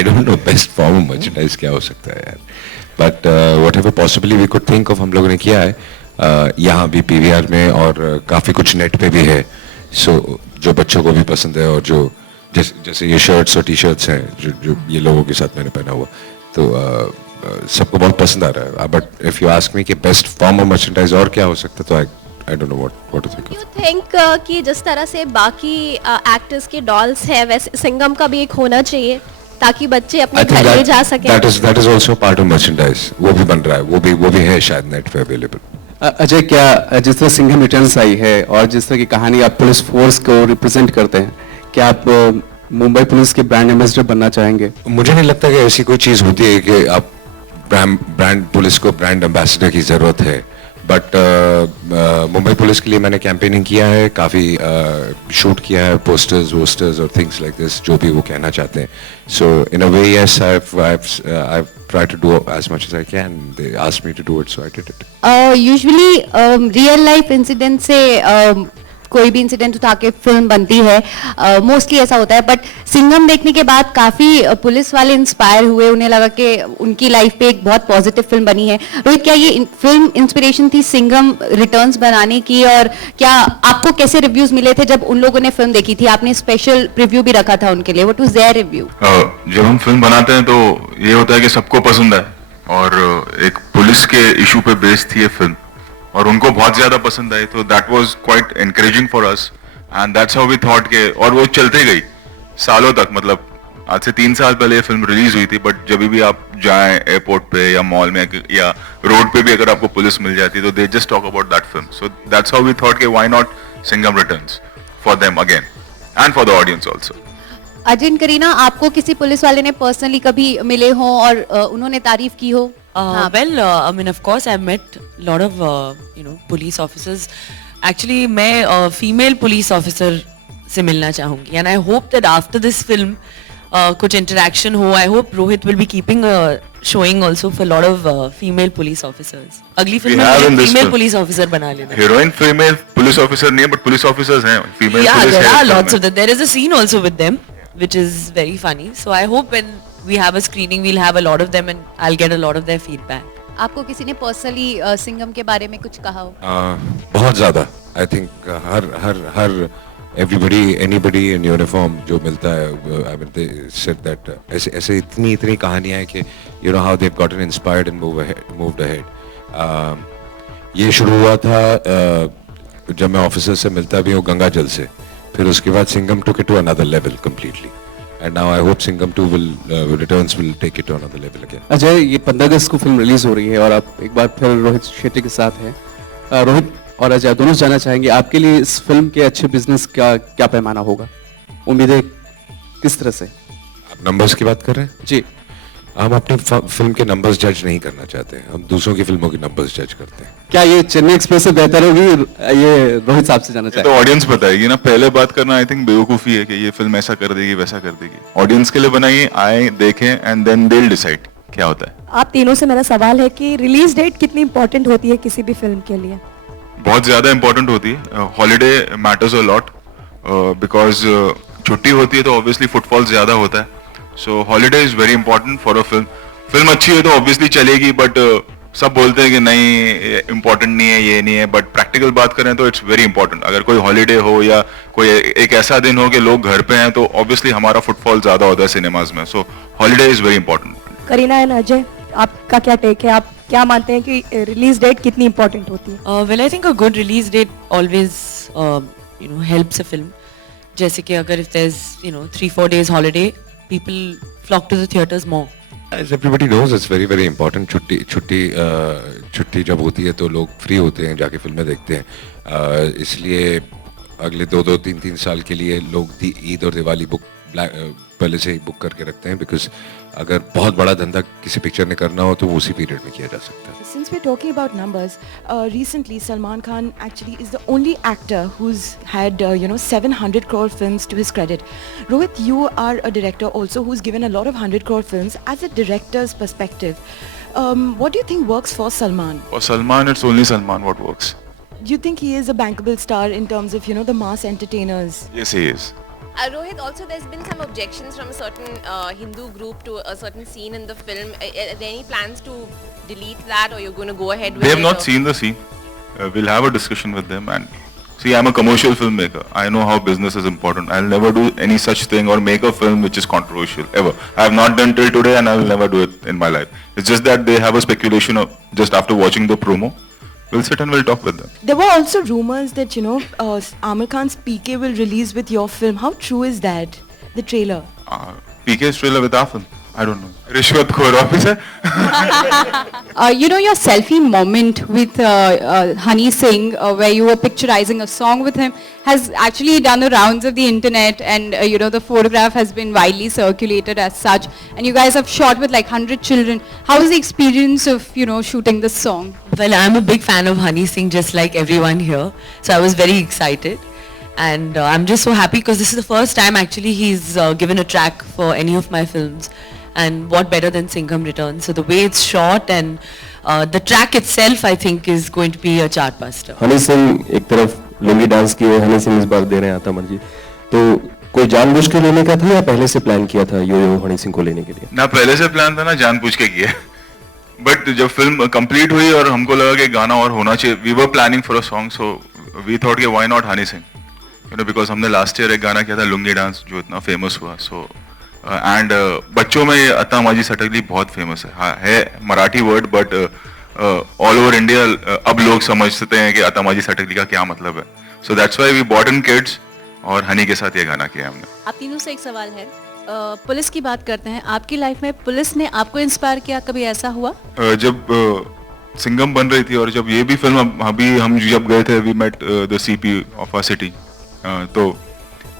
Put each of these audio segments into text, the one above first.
I don't know best form of merchandise क्या हो सकता है यार. But whatever possibly we could think of हम लोगों ने किया है. यहाँ भी PVR में और काफ़ी कुछ नेट पे भी है. So जो बच्चों को भी पसंद है और जो जैसे ये शर्ट्स और टी-शर्ट्स हैं जो ये लोगों के साथ मैंने पहना हुआ तो सबको बहुत पसंद आ रहा है. But if you ask me कि बेस्ट फॉर्म ऑफ मर्चेंडाइज और क्या हो सकता है तो I don't know what to think. You think कि जिस तरह से बाकी एक्टर्स के डॉल्स है वैसे सिंघम का भी एक होना चाहिए ताकि बच्चे अपने घर ले जा सकें. That is also part of merchandise. वो भी बन रहा है, वो भी है शायद नेट पे अवेलेबल. अजय, क्या जिस तरह सिंघम रिटर्न्स आई है और जिस तरह की कहानी आप पुलिस फोर्स को रिप्रेजेंट करते हैं, क्या आप मुंबई पुलिस के ब्रांड एम्बेसडर बनना चाहेंगे? मुझे नहीं लगता कि ऐसी कोई चीज़ होती है कि आप ब्रांड पुलिस को ब्रांड एम्बेसडर की ज़रूरत है. बट मुंबई पुलिस के लिए मैंने कैंपेनिंग किया है, काफ़ी शूट किया है, पोस्टर्स वोस्टर्स और थिंग्स लाइक दिस जो भी वो कहना चाहते हैं. So in a way yes I try to do as much as I can. They asked me to do it, so I did it. Usually real life incident से कोई भी incident उठा के फिल्म बनती है, मोस्टली ऐसा होता है. बट सिंघम देखने के बाद काफ़ी पुलिस वाले इंस्पायर हुए, उन्हें लगा कि उनकी लाइफ पे एक बहुत पॉजिटिव फिल्म बनी है. रोहित, क्या ये फिल्म इंस्पिरेशन थी सिंघम रिटर्न्स बनाने की, और क्या आपको कैसे रिव्यूज मिले थे जब उन लोगों ने फिल्म देखी थी? आपने स्पेशल रिव्यू भी रखा था उनके लिए. What was their review? जब हम फिल्म बनाते हैं तो ये होता है कि सबको पसंद है और एक पुलिस के इशू पे बेस्ड थी ये फिल्म और उनको बहुत ज्यादा पसंद आई, तो that was quite encouraging for us and that's how we thought के. और वो चलते गई सालों तक, मतलब आज से 3 साल पहले ये फिल्म रिलीज हुई थी, बट जब भी आप जाएं एयरपोर्ट पे या मॉल में या रोड पे भी अगर आपको पुलिस मिल जाती है तो दे just talk about that film. So that's how we thought के why not Singham returns for them again and for the audience also. Ajay, Kareena, आपको किसी पुलिस वाले ने पर्सनली कभी मिले हो और उन्होंने तारीफ की हो? Well, I mean, of course, I've met a lot of, police officers. Actually, मैं female police officer से मिलना चाहूँगी, and I hope that after this film, कुछ interaction हो. I hope Rohit will be keeping showing also for a lot of female police officers. अगली film में female police officer बना लेना. Heroine female police officer नहीं है, but police officers हैं. Female yeah, police there are lots of them. There is a scene also with them, which is very funny. So I hope when we have a screening, we'll have a lot of them and I'll get a lot of their feedback. आपको किसी ने personally Singham के बारे में कुछ कहा हो? बहुत ज़्यादा. I think her anybody in uniform जो मिलता है, I mean they said that ऐसे इतनी कहानियाँ हैं कि you know how they've gotten inspired and moved ahead. ये शुरू हुआ था जब मैं ऑफिसर से मिलता भी हूँ गंगा जल से, फिर उसके बाद Singham took it to another level completely. And now I hope Singham 2 returns will take it to another level again. Ajay, ये 15 अगस्त को फिल्म रिलीज हो रही है और आप एक बार फिर रोहित शेट्टी के साथ हैं. रोहित और अजय दोनों जानना चाहेंगे आपके लिए इस फिल्म के अच्छे बिजनेस का क्या पैमाना होगा? उम्मीदें किस तरह से? आप नंबर्स की बात कर रहे हैं? जी. हम अपनी फिल्म के नंबर्स जज नहीं करना चाहते हैं, हम दूसरों की फिल्मों के नंबर्स जज करते हैं. क्या ये चेन्नई एक्सप्रेस से बेहतर होगी? ये रोहित साहब से जानना चाहिए. तो ऑडियंस बताएगी ना. पहले बात करना आई थिंक बेवकूफी है कि ये फिल्म ऐसा कर देगी वैसा कर देगी. ऑडियंस के लिए बनाइए, आए देखें and then they will decide क्या होता है. आप तीनों से मेरा सवाल है कि रिलीज डेट कितनी इंपॉर्टेंट होती है किसी भी फिल्म के लिए? बहुत ज्यादा इंपॉर्टेंट होती है. Holiday matters a lot because छुट्टी होती है तो ऑब्वियसली फुटफॉल ज्यादा होता है. So holiday is very important for a film. Film अच्छी है तो ऑब्वियसली चलेगी, बट सब बोलते हैं कि नहीं इंपॉर्टेंट नहीं है, ये नहीं है, बट प्रैक्टिकल बात करें तो इट्स वेरी इंपॉर्टेंट. अगर कोई हॉलीडे हो या कोई एक ऐसा दिन हो कि लोग घर पे हैं तो ऑब्वियसली हमारा फुटफॉल ज्यादा होता है सिनेमाज में. So holiday is very important. Kareena and Ajay, आपका क्या टेक है? आप क्या मानते हैं कि रिलीज डेट कितनी इंपॉर्टेंट होती है? Well, I think a good release date always helps a film. जैसे कि अगर if there's 3-4 days holiday, people flock to the theaters more. As everybody knows, it's very very important. छुट्टी जब होती है तो लोग फ्री होते हैं, जाके फिल्में देखते हैं. इसलिए अगले 2-3 साल के लिए लोग ईद और दिवाली पहले से ही बुक करके रखते हैं, बिकॉज अगर बहुत बड़ा धंधा किसी पिक्चर ने करना हो तो वो उसी पीरियड में किया जा सकता है. Since we're talking about numbers, recently Salman Khan actually is the only actor who's had 700 crore films to his credit. Rohit, you are a director also who's given a lot of 100 crore films. As a director's perspective, what do you think works for Salman? For Salman, it's only Salman what works. Do you think he is a bankable star in terms of the mass entertainers? Yes, he is. Rohit, also there's been some objections from a certain Hindu group to a certain scene in the film. Are there any plans to delete that, or you're going to go ahead with it? They have not or- seen the scene. We'll have a discussion with them. And see, I'm a commercial filmmaker. I know how business is important. I'll never do any such thing or make a film which is controversial ever. I have not done till today, and I'll never do it in my life. It's just that they have a speculation of just after watching the promo. We'll sit and we'll talk with them. There were also rumors that, you know, Amir Khan's PK will release with your film. How true is that? The trailer. PK's trailer with our film. I don't know. Rishwat Khor officer. You know, your selfie moment with Honey Singh, where you were picturizing a song with him, has actually done the rounds of the internet, and you know, the photograph has been widely circulated as such. And you guys have shot with like 100 children. How was the experience of, you know, shooting this song? Well, I'm a big fan of Honey Singh, just like everyone here. So I was very excited. And I'm just so happy because this is the first time actually he's given a track for any of my films. And what better than Singham Returns? So the way it's shot and the track itself, I think, is going to be a chartbuster. Honey Singh एक तरफ lungi dance किए, हनी सिंह इस बार दे रहे हैं आता मर्जी, तो कोई जानबूझ के लेने का था या पहले से प्लान किया था यो हनी सिंह को लेने के लिए? ना पहले से प्लान था ना जानबूझ के किया. बट जब फिल्म कंप्लीट हुई और हमको लगा कि गाना और होना चाहिए, we were planning for a song, so we thought कि why not Honey Singh, you know, because हमने लास्ट ईयर एक गाना किया था लुंगी डांस जो इतना फेमस हुआ. सो एंड बच्चों में ये अता माजी सटकली बहुत फेमस है. हाँ, है Marathi word, but all over India अब लोग समझते हैं कि अता माजी सटकली का क्या मतलब है. So that's why we bought in kids और हनी के साथ ये गाना किया हमने. आप तीनों से एक सवाल है, पुलिस की बात करते हैं. आपकी लाइफ में पुलिस ने आपको इंस्पायर किया, कभी ऐसा हुआ? जब सिंघम बन रही थी और जब ये भी फिल्म अभी हम जब गए थे, we met the CP of our city, तो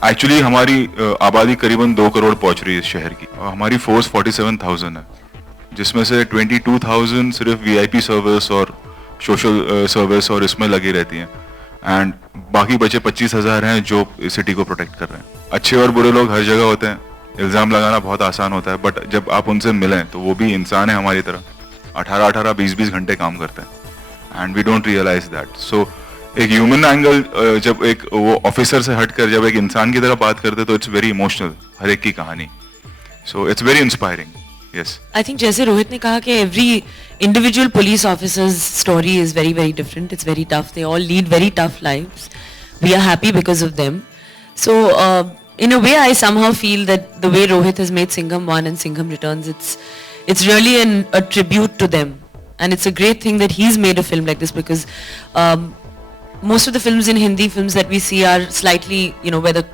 एक्चुअली हमारी आबादी करीबन 2 करोड़ पहुंच रही है इस शहर की. हमारी फोर्स 47,000 है, जिसमें से 22,000 सिर्फ वीआईपी सर्विस और सोशल सर्विस और इसमें लगी रहती हैं, एंड बाकी बचे 25,000 हैं जो सिटी को प्रोटेक्ट कर रहे हैं. अच्छे और बुरे लोग हर जगह होते हैं, इल्ज़ाम लगाना बहुत आसान होता है, बट जब आप उनसे मिलें तो वो भी इंसान है हमारी तरह, 18-18, 20-20 घंटे काम करते हैं, and we don't realise that. So एक ह्यूमन एंगल, जब एक वो ऑफिसर से हटकर जब एक इंसान की तरह बात करते तो इट्स वेरी इमोशनल, हर एक की कहानी. So it's very inspiring. Yes, I think जैसे रोहित ने कहा कि every individual police officer's story is very, very different. It's very tough. They all lead very tough lives. We are happy because of them. So in a way, I somehow feel that the way Rohit has made Singham 1 and Singham Returns, it's really a tribute to them. And it's a great thing that he's made a film like this, because most of the films in Hindi films that we see are slightly, you know, where the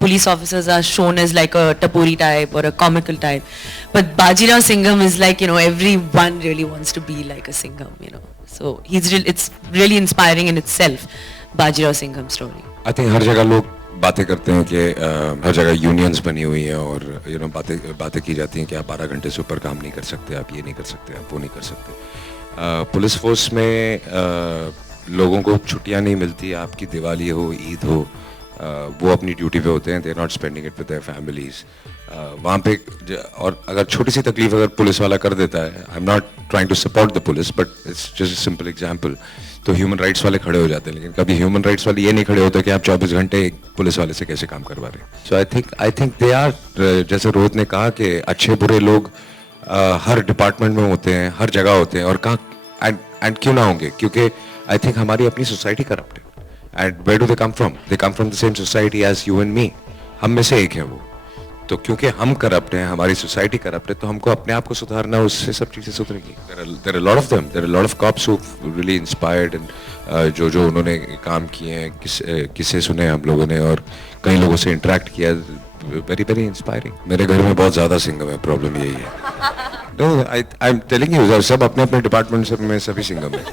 police officers are shown as like a tapori type or a comical type. But Bajirao Singham is like, you know, everyone really wants to be like a Singham, you know. So it's really inspiring in itself, Bajirao Singham story. I think हर जगह लोग बातें करते हैं कि हर जगह unions बनी हुई हैं और यू नो बातें की जाती हैं कि आप 12 घंटे से ऊपर काम नहीं कर सकते, आप ये नहीं कर सकते, आप वो नहीं कर सकते. पुलिस फोर्स में लोगों को छुट्टियां नहीं मिलती. आपकी दिवाली हो, ईद हो, वो अपनी ड्यूटी पे होते हैं. They are not spending it with their families. वहाँ पे और अगर छोटी सी तकलीफ अगर पुलिस वाला कर देता है, I am not trying to support the police, but it's just a simple example, तो ह्यूमन राइट्स वाले खड़े हो जाते हैं. लेकिन कभी ह्यूमन राइट्स वाले ये नहीं खड़े होते कि आप 24 घंटे एक पुलिस वाले से कैसे काम करवा रहे हैं. सो आई थिंक दे आर, जैसे रोहित ने कहा कि अच्छे बुरे लोग हर डिपार्टमेंट में होते हैं, हर जगह होते हैं. और कहाँ एंड क्यों ना होंगे, क्योंकि आई थिंक हमारी अपनी सोसाइटी करप्ट है. And where do they come from? They come from the same society as you and me. हम में से एक है वो. तो क्योंकि हम करप्ट हैं, हमारी सोसाइटी करप्ट है, तो हमको अपने आप को सुधारना, उससे सब चीज़ें सुधरेंगी. There are lot of them, there are lot of cops who really inspired, and जो उन्होंने काम किए हैं, किस्से सुने हम लोगों ने और कई लोगों से इंटरेक्ट किया. Very very inspiring. मेरे घर में बहुत ज़्यादा सिंघम है, प्रॉब्लम यही है. No, I am telling you, सब अपने अपने डिपार्टमेंट में सभी सिंघम है.